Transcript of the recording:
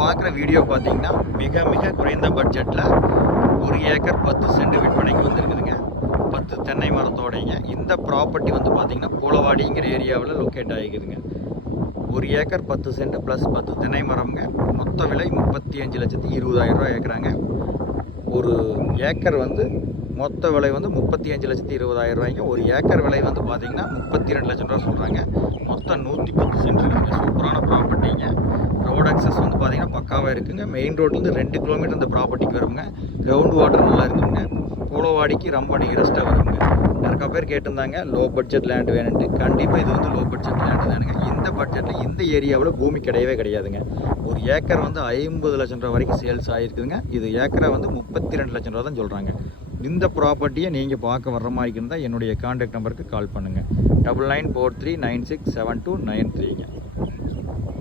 பார்க்குற வீடியோ பார்த்தீங்கன்னா மிக மிக குறைந்த பட்ஜெட்டில் 1 ஏக்கர் 10 சென்ட் விற்பனைக்கு வந்துருக்குதுங்க. 10 தென்னை மரத்தோடைங்க. இந்த ப்ராப்பர்ட்டி வந்து பார்த்தீங்கன்னா பூலவாடிங்கிற ஏரியாவில் லொக்கேட் ஆகிக்குதுங்க. 1 ஏக்கர் 10 சென்ட் ப்ளஸ் 10 தென்னை மரம்ங்க. மொத்த விலை 35,20,000 ஏக்கராங்க. ஒரு ஏக்கர் வந்து மொத்த விலை வந்து 35,20,000. ஒரு ஏக்கர் விலை வந்து பார்த்தீங்கன்னா 32 லட்சம் ரூபா சொல்கிறாங்க. மொத்தம் 110 சென்ட் இருக்குங்க. சூப்பரான ப்ராப்பர்ட்டிங்க. ரோடு அக்சஸ் வந்து பார்த்தீங்கன்னா பக்காவாக இருக்குங்க. மெயின் ரோட்லேருந்து 2 கிலோமீட்டர் இந்த ப்ராப்பர்ட்டிக்கு வருங்க. கிரவுண்ட் வாட்டர் நல்லா இருக்குங்க. பூலவாடிக்கு ரொம்ப நியரஸ்ட்டாக வருங்க. நிறைய பேர் கேட்டிருந்தாங்க லோ பட்ஜெட் லேண்ட் வேணுன்ட்டு. கண்டிப்பாக இது வந்து லோ பட்ஜெட் லேண்டு தானுங்க. இந்த பட்ஜெட்டில் இந்த ஏரியாவில் பூமி கிடையவே கிடையாதுங்க. ஒரு ஏக்கர் வந்து 50 லட்சம் ரூபா வரைக்கும் சேல்ஸ் ஆகிருக்குதுங்க. இது ஏக்கரை வந்து 32 லட்சம் ரூபா தான் சொல்கிறாங்க. இந்த ப்ராப்பர்ட்டியை நீங்கள் பார்க்க வர்ற மாதிரி இருந்தால் என்னுடைய கான்டாக்ட் நம்பருக்கு கால் பண்ணுங்கள். 9943967293.